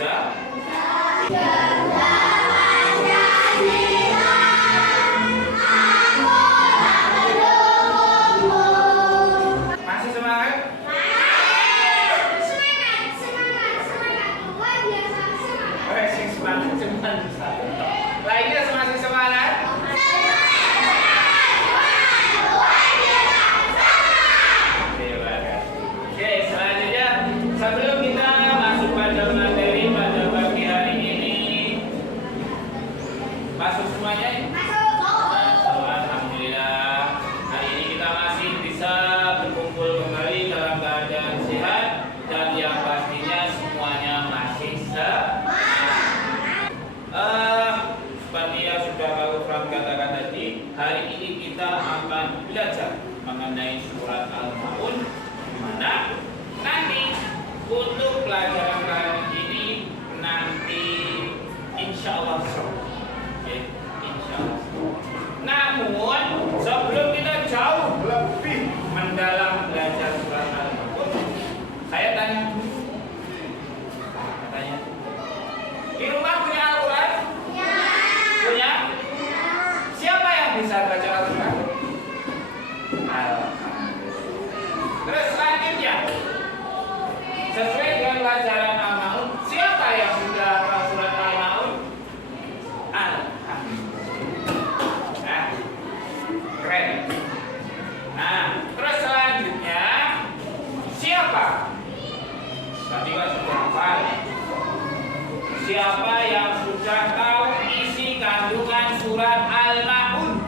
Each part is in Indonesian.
Masih semangat? Semangat. Lainnya masih semangat? Oke, selanjutnya sebelum kita masuk pada materi pada pagi hari ini, masuk semuanya? Alhamdulillah. Hari ini kita masih bisa berkumpul kembali dalam keadaan sehat dan yang pastinya semuanya masih seperti yang sudah Pak Ufran katakan tadi, hari ini kita akan belajar mengenai surat Al-Maun, di mana nanti untuk pelajaran kali ini nanti insya Allah insya Allah. Namun sebelum kita jauh lebih mendalam belajar surat Al-Maun, saya tanya di rumah punya Al-Quran? Punya? Siapa yang bisa baca Al-Quran? Terus selanjutnya, sesuai dengan pelajaran Al-Maun, siapa yang sudah hafal surat Al-Maun? Alhamdulillah. Keren. Nah, terus selanjutnya, siapa? Tadi kan sudah hafal. Siapa yang sudah tahu isi kandungan surat Al-Maun?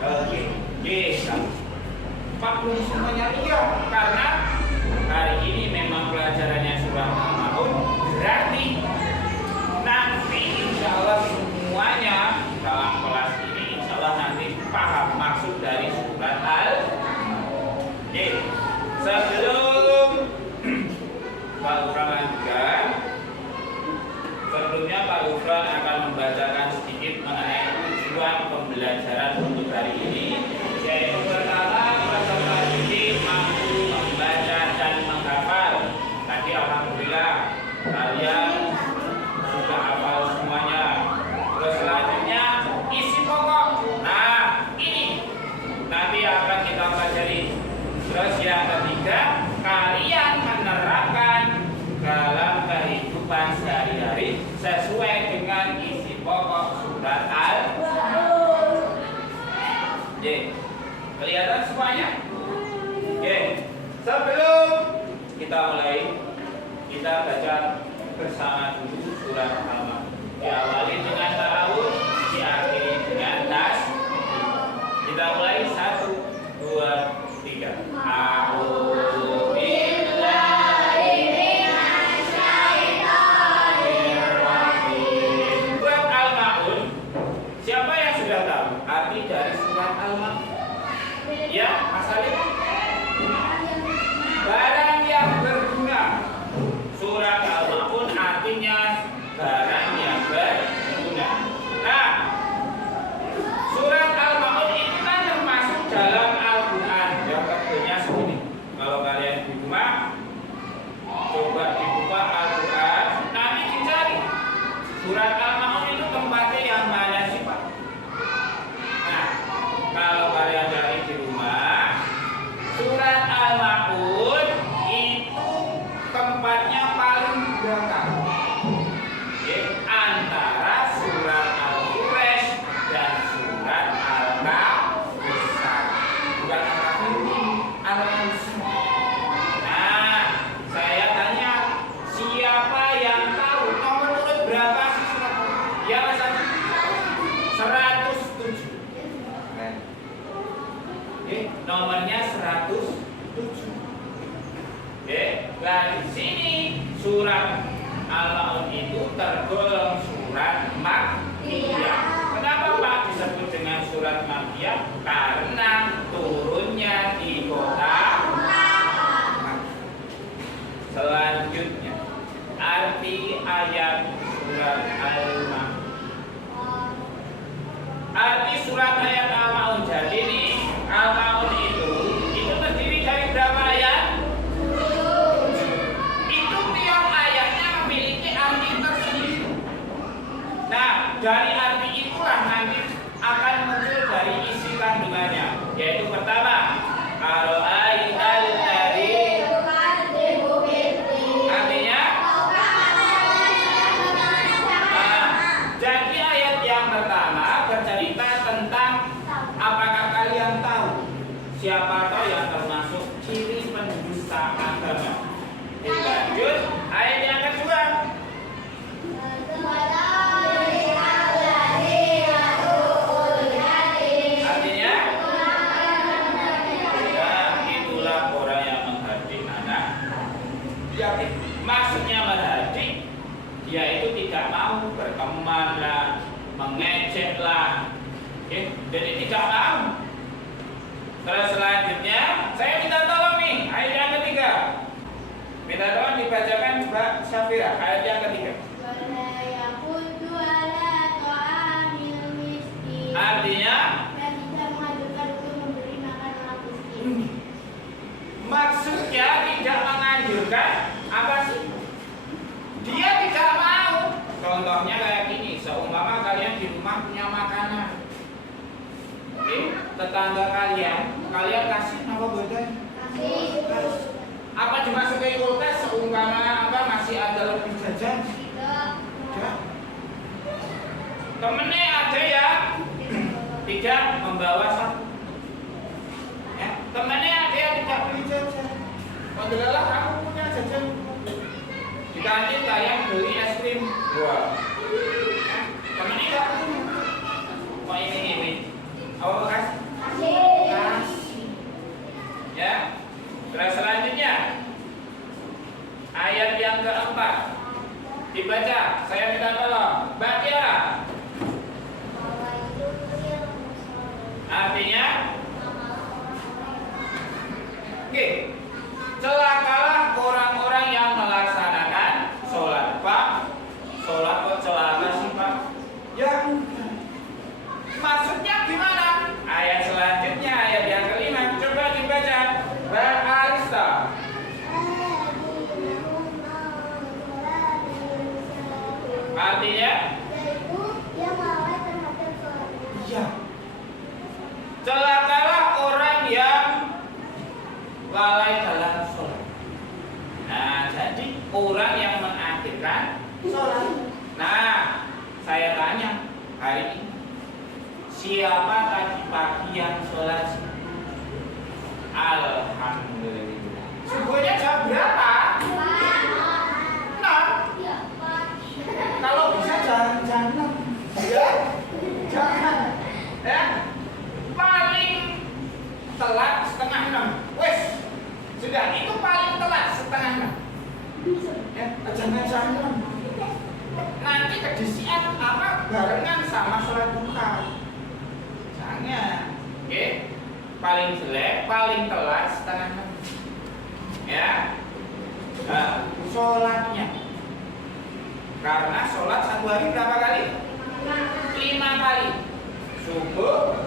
Oke, bisa. Pak belum semuanya iya, karena hari ini memang pelajarannya surat Al-Maun. Berarti nanti insya Allah semuanya dalam kelas ini insya Allah nanti paham maksud dari surat Al-Maun. Oke, sebelum Pak Ufran lanjutkan, sebelumnya Pak Ufran akan membacakan sedikit mengenai tujuan pembelajaran untuk hari ini, yaitu pertama peserta didik mampu membaca dan menghafal. Tadi alhamdulillah kalian sudah hafal semuanya. Terus selanjutnya isi pokok. Nah ini nanti akan kita pelajari. Terus yang ketiga, kalian menerapkan dalam kehidupan sehari-hari sesuai dengan isi pokok surat Al-Maun. Kelihatan semuanya? Oke. Sebelum kita mulai, kita baca bersama dulu surat Al-Maun. Diawali dengan ta'awudz, diakhiri dengan tasbih. Kita mulai 1, 2, 3. A'udzu billahi minasyaitonir rajim. Surat Al-Maun. Siapa yang sudah tahu arti dari surat Al-Maun? Ya, Mas Alif. Barang yang berguna. Surat Al-Maun artinya barang yang berguna. Nah, surat Al-Maun itu kan termasuk dalam Al-Quran. Yang kedua segini. Kalau kalian di rumah, coba dibuka Al-Quran, nanti dicari surat Al-Maun itu tempatnya yang mana sih Pak? Nah, kalau kalian cari di rumah, surat Al-Maun itu tempatnya paling belakang. Antara surat Al-Quraish dan surat Al-Kahfi. Bukan Al-Kahfi, Al-Kahfi. Nah, saya tanya, siapa yang tahu nomor urut berapa sih surat? Ya Mas Adi? 107. Nomornya 107. Nah di sini surat Al-Maun itu tergolong surat Makkiyah. Kenapa Pak disebut dengan surat Makkiyah? Karena turunnya di kota Makkah. Selanjutnya, arti ayat surat Al-Maun. Arti surat ayat Al-Maun. Jadi nih, Al-Maun itu terdiri dari berapa ayat? Itu tiap ayat Siapa tahu yang termasuk ciri pendusta agama. Lanjut, ayat yang kedua. Artinya, itulah orang yang menghardik anak. Yakin? Maksudnya menghardik, dia itu tidak mau berteman lah, mengejek lah, jadi tidak mau. Terus selanjutnya, saya minta tolong nih, ayat yang ketiga. Minta tolong dibacakan Mbak Syafira, ayat yang ketiga. Artinya, dan tidak mengajarkan untuk memberi makan orang miskin. maksudnya tidak menganjurkan apa sih? Dia tidak mau. Contohnya kayak gini, seumpama kalian di rumah punya makanan, oke, tetangga kalian kasih apa bodoh? Kasih. Apa dimasukin kulkas seumpama apa masih ada lebih jajan? Tidak. Tidak. Temennya ada ya tidak membawa sapu. Ya, temennya ada yang tidak beli jajan. Padahal kamu punya jajan. Di kantin kalian beli es krim. Wah. Ya, temennya tidak punya. Kok ini? Apa kasih? Kasih. Ya. Terus selanjutnya ayat yang keempat dibaca. Saya minta tolong Mbak Tiara. Artinya, oke, celakalah orang-orang yang melaksanakan sholat. Pak, sholat kok celaka sih Pak? Yang maksudnya gimana? Ayat selanjutnya, ayat yang kelima, coba dibaca. Mbak Arista. Artinya? Yaitu yang lalai terhadap sholat. Iya. Celakalah orang yang lalai dalam sholat. Nah, jadi orang yang mengakhirkan sholat. Nah, saya tanya hari ini, siapa tadi pagi yang sholat? Alhamdulillah. Subuhnya jam berapa? Nah, kalau bisa jangan. Ya, jangan. Ya. Paling telat setengah 6. Wes, sudah itu paling telat setengah 6. Ya, jangan. Nanti kedisian apa barengan sama sholat duha. Jangan. Oke. Paling jelek, paling telat setengah 6. Ya. Nah, sholatnya. Karena sholat satu hari berapa kali? 5 kali. Subuh,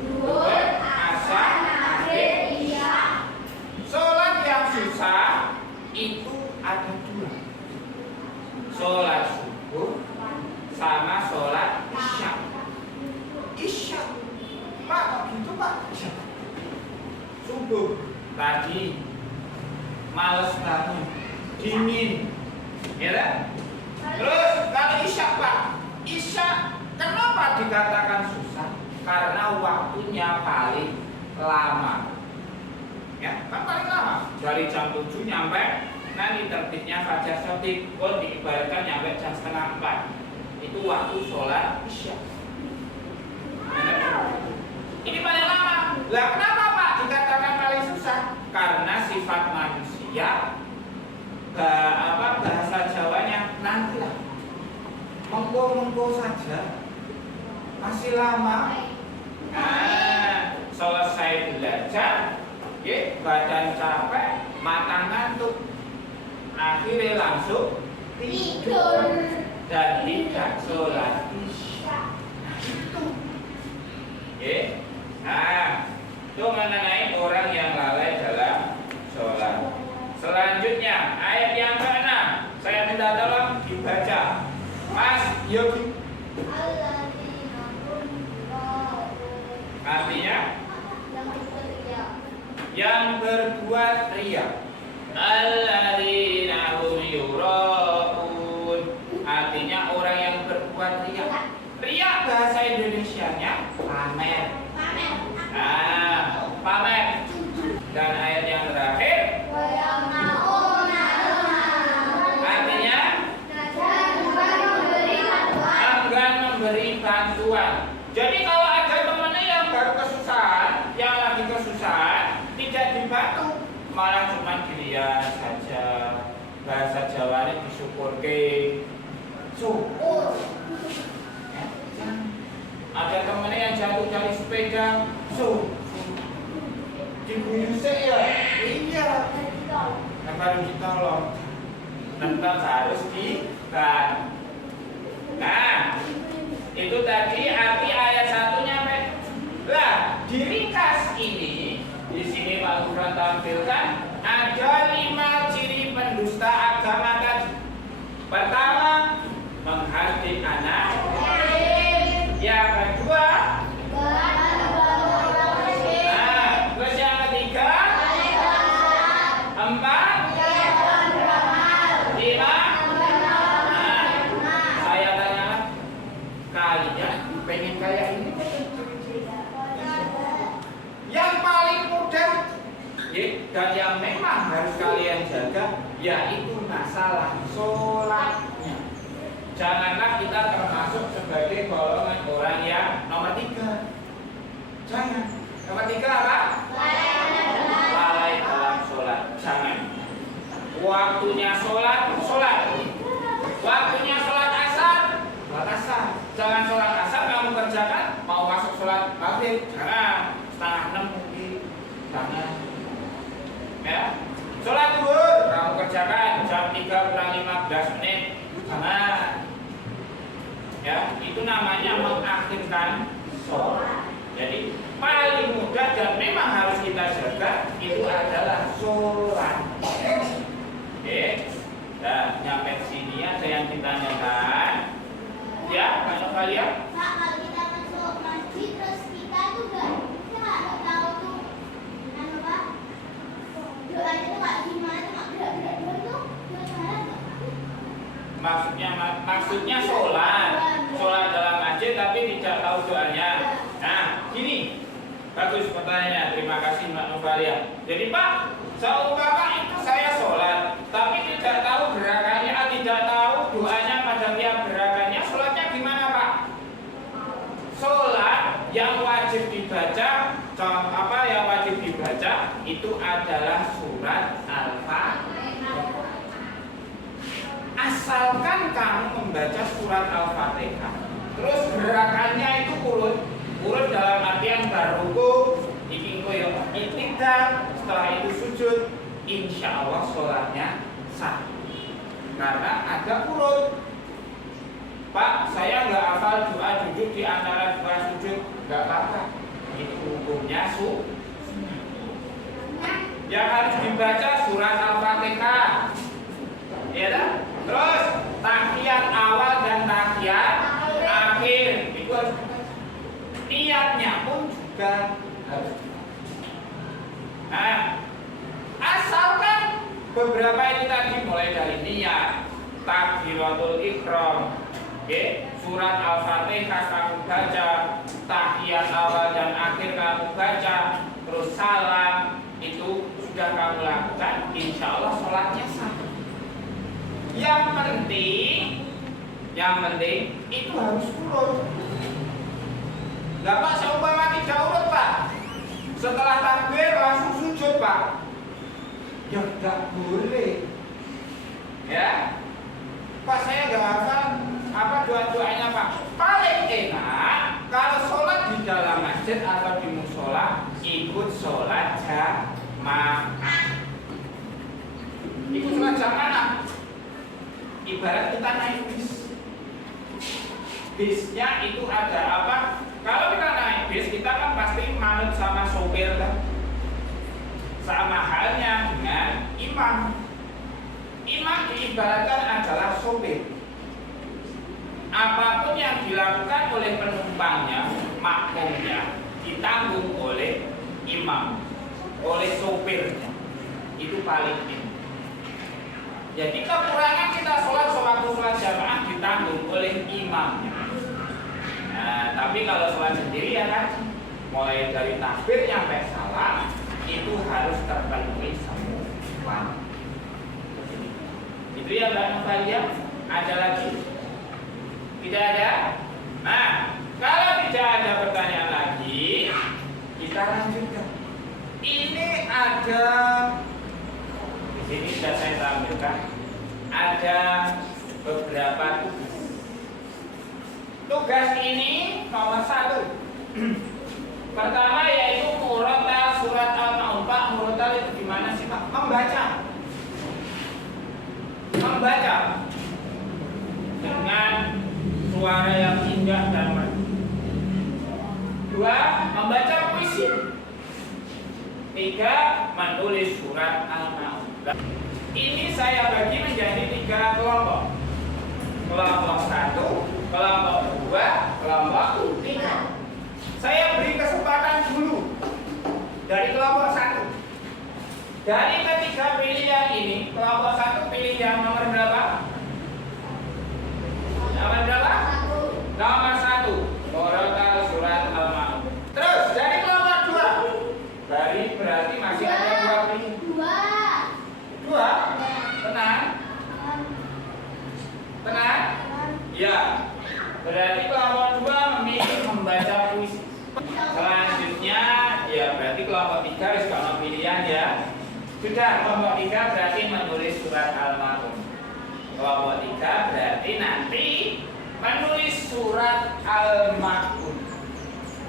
zuhur, asar, maghrib, isya. Sholat yang susah itu ada 2. Sholat subuh sama sholat isya. Isya, Pak, kok gitu Pak? Isya. Subuh tadi males bangun, dingin, ya kan? Terus kalau isya Pak, isya kenapa dikatakan susah? Karena waktunya paling lama. Ya, kan paling lama. Dari jam 7 nyampe nanti terbitnya fajar shadiq, diibaratkan nyampe jam setengah 4. Itu waktu sholat isya. Ini paling lama. Lah kenapa Pak dikatakan paling susah? Karena sifat manusia bahasa Jawanya nantilah. Mengko saja. Masih lama. Nah, selesai belajar, badan capek, mata ngantuk, akhirnya langsung tidur dan tidak sholat isya. Nah, itu mengenai orang yang lalai dalam sholat. Selanjutnya ayat yang ke-6, saya minta tolong dibaca, Mas Yogi. Artinya yang berbuat riya. Alladzina hum yura'un. Artinya orang yang berbuat riya. Riya bahasa Indonesianya pamer. Pamer. jatuh dari sepeda, diguyu sih ya, iya. Nah baru ditolong, tetap harus diban. Nah, itu tadi arti ayat 1-nya, Pak. Lah, di ringkas ini, di sini Pak Gufron tampilkan ada 5 ciri pendusta agama tadi. Pertama, menghasut anak. Yang kedua, terus yang ketiga, 4, 5. Saya tanya, kalian pengen kayak ini? Yang paling mudah dan yang memang harus kalian jaga yaitu masalah sholatnya. Janganlah kita termasuk sebagai golongan orang yang nomor 3. Jangan. Nomor 3 apa? Lalai dalam sholat. Jangan. Waktunya sholat, sholat. Waktunya sholat asar, sholat asar. Jangan sholat asar kamu kerjakan, mau masuk sholat maghrib, jangan. 5:30 mungkin, jangan. Ya. Sholat zuhur kamu kerjakan jam 3 kurang 15 menit, jangan. Ya, itu namanya mengakhirkan sholat. Jadi paling mudah dan memang harus kita jaga itu adalah sholat. Oke, dan nyampe sini ada yang ditanyakan. Ya, kalau kalian? Pak, kalau kita masuk masjid terus kita tuh nggak tahu tuh, anu Pak, doanya tuh kayak gimana tuh, mak gerak-gerak doang tuh, salah nggak? Maksudnya sholat dalam masjid tapi tidak tahu doanya. Nah, gini, bagus pertanyaannya. Terima kasih Mbak Novalia. Jadi Pak, seumpama itu saya sholat, tapi tidak tahu gerakannya, tidak tahu doanya pada tiap gerakannya, sholatnya gimana Pak? Sholat yang wajib dibaca, apa yang wajib dibaca itu adalah surat Al-Fatihah. Asalkan kamu membaca surat Al-Fatihah, terus gerakannya itu urut dalam artian baruku, iktidal, setelah itu sujud, insya Allah sholatnya sah. Karena ada urut. Pak, saya nggak hafal doa duduk di antara dua sujud, nggak apa-apa. Itu hukumnya yang harus dibaca surat Al-Fatihah. Ya kan? Terus tahiyat awal dan tahiyat akhir itu harus niatnya pun juga harus. Nah, asalkan beberapa itu tadi mulai dari niat, takbiratul ihram, surat Al-Fatihah kamu baca, tahiyat awal dan akhir kamu baca, terus salam itu sudah kamu lakukan, insya Allah sholatnya sah. Yang penting itu harus urut. Lah Pak, seumpama tidak urut Pak, setelah takbir langsung sujud Pak, ya tidak boleh. Ya, Pak saya nggak hafal apa doa-doanya Pak. Paling enak kalau sholat di dalam masjid atau di musola ikut sholat jamaah. Ikut sholat jamaah. Ibarat kita naik bis. Bisnya itu ada apa? Kalau kita naik bis, kita kan pasti manut sama sopir kan? Sama halnya dengan imam. Imam diibaratkan adalah sopir. Apapun yang dilakukan oleh penumpangnya, makmumnya, ditanggung oleh imam, oleh sopirnya. Itu paling penting. Jadi kekurangan kita sholat jamaah ditanggung oleh imamnya. Nah, tapi kalau sholat sendiri ya kan, mulai dari takbir sampai salam itu harus terpenuhi semua. Itu ya Mbak Novalia. Ada lagi? Tidak ada? Nah, kalau tidak ada pertanyaan lagi, kita lanjutkan. Ini ada, di sini sudah saya tampilkan, ada beberapa tugas. Tugas ini nomor 1 membaca dengan suara yang indah dan merdu. 2. Membaca puisi. 3. Menulis surat Al-Maun. Ini saya bagi menjadi 3 kelompok. Kelompok 1, kelompok 2, kelompok 3. Saya beri kesempatan dulu dari kelompok 1. Dari ketiga pilihan ini, kelompok 1 pilih yang nomor berapa? Nomor berapa? Nomor 1, Murotal surat Al-Maun. Terus dari kelompok 2, berarti masih ada 2 pilihan. 2? Tenang? Tenang? Ya. Berarti kelompok 2 memilih membaca puisi. Selanjutnya, ya berarti kelompok 3 harus kalau pilihan ya. Sudah, kelompok 3 berarti menulis surat Al-Maun. Kelompok 3 berarti nanti menulis surat Al-Maun.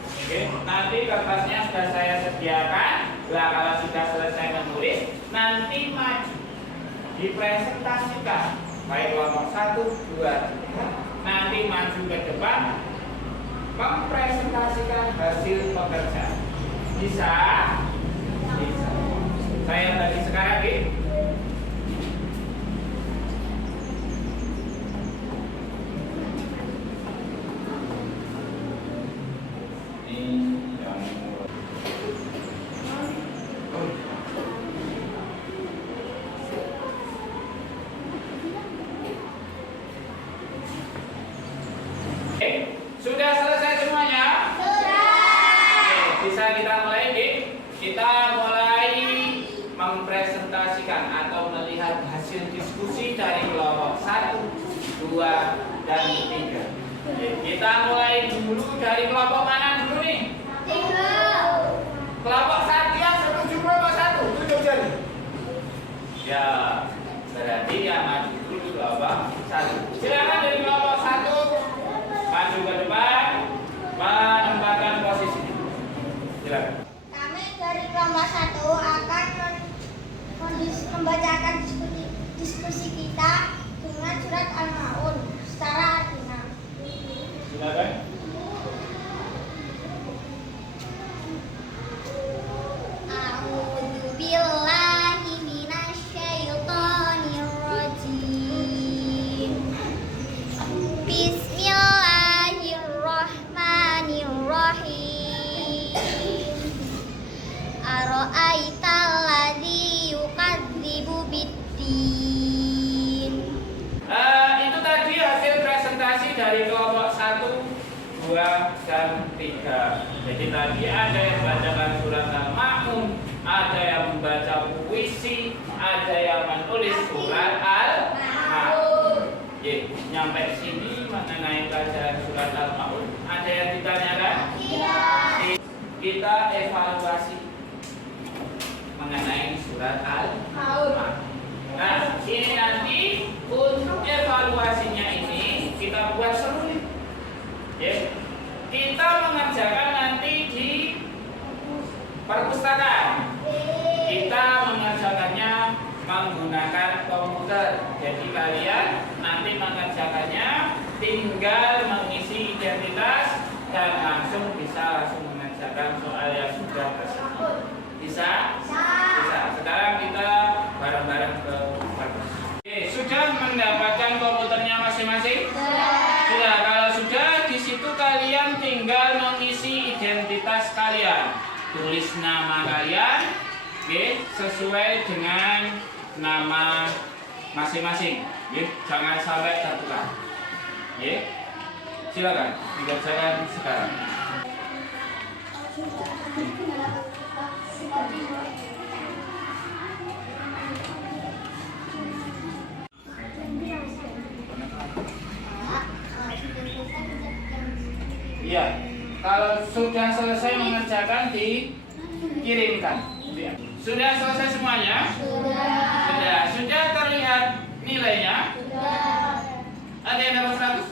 Oke, nanti kertasnya sudah saya sediakan. Nah, kalau sudah selesai menulis, nanti maju dipresentasikan. Baik kelompok 1, 2, 3. Nanti maju ke depan mempresentasikan hasil pekerjaan. Bisa? Bisa. Saya bagi sekarang gitu. Sudah selesai semuanya? Sudah. Bisa kita mulai, Dik? Kita mulai mempresentasikan atau melihat hasil diskusi dari kelompok 1, 2, dan 3. Kita mulai dulu dari kelompok mana dulu nih? 3. Kelompok 1 yang setuju kelompok 1, tunjuk jari. Ya, berarti yang maju dulu kelompok 1. Silakan dari kelompok 1 maju ke depan, menempatkan posisi. Silakan. Kami dari kelompok 1 akan membacakan diskusi kita dengan surat Al-Maun secara adina. Silakan. A'udzu billahi minasyaitonir rajim. Bismillahirrahmanirrahim. Ara'aital ladzi yukadzibu biddin. Itu tadi hasil presentasi dari kelompok 1, 2, dan 3. Jadi tadi ada yang membacakan surat Al-Maun, ada yang membaca puisi, ada yang menulis surat Al-Maun. Nyampe sini mengenai bacaan surat Al-Maun, ada yang ditanyakan? Tidak. Kita evaluasi mengenai surat Al-Maun. Nah, ini nanti untuk evaluasinya ini kita buat seru nih. Kita mengerjakan nanti di perpustakaan. Kita mengerjakannya menggunakan komputer. Jadi kalian nanti mengerjakannya tinggal mengisi identitas dan langsung mengerjakan soal yang sudah tersebut. Bisa? Bisa. Sekarang kita bareng-bareng ke perpus. Oke, sudah mendapatkan komputernya masing-masing? Sudah. Kalau sudah, di situ kalian tinggal mengisi identitas kalian. Tulis nama kalian, sesuai dengan nama masing-masing. Jangan sampai tertukar. Silakan dikerjakan sekarang. Iya, kalau sudah selesai mengerjakan dikirimkan. Sudah selesai semuanya? Sudah. Sudah terlihat nilainya? Ada yang dapat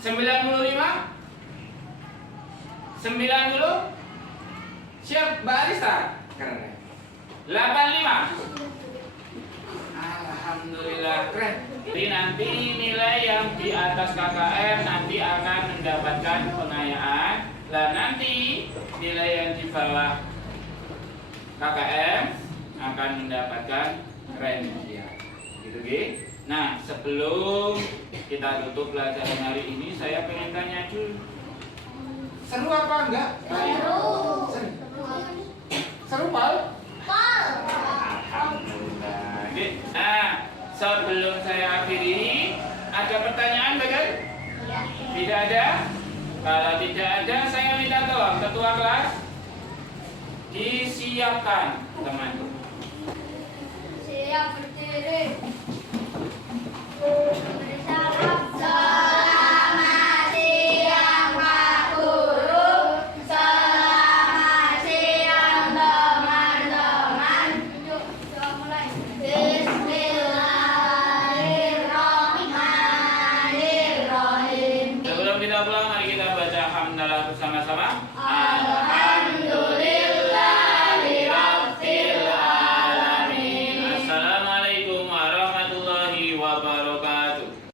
100? 95? 90? Siap, Mbak Arista? Keren. 85? Alhamdulillah, keren. Jadi nanti nilai yang di atas KKM nanti akan mendapatkan pengayaan. Lah nanti nilai yang di bawah KKM akan mendapatkan remedial. Gitu, Gi. Nah, sebelum kita tutup pelajaran hari ini, saya pengen tanya dulu. Seru apa enggak? Seru. Seru, Pak? Pal. Alhamdulillah. Oke. Nah, sebelum saya akhiri, ada pertanyaan, Bagan? Tidak ada? Kalau tidak ada, saya minta tolong ketua kelas disiapkan, teman. Siap berdiri. Selamat siang Pak Guru. Selamat siang teman-teman. Yuk, kita mulai. Bismillahirrahmanirrahim. Sebelum kita pulang, mari kita baca hamdalah bersama-sama.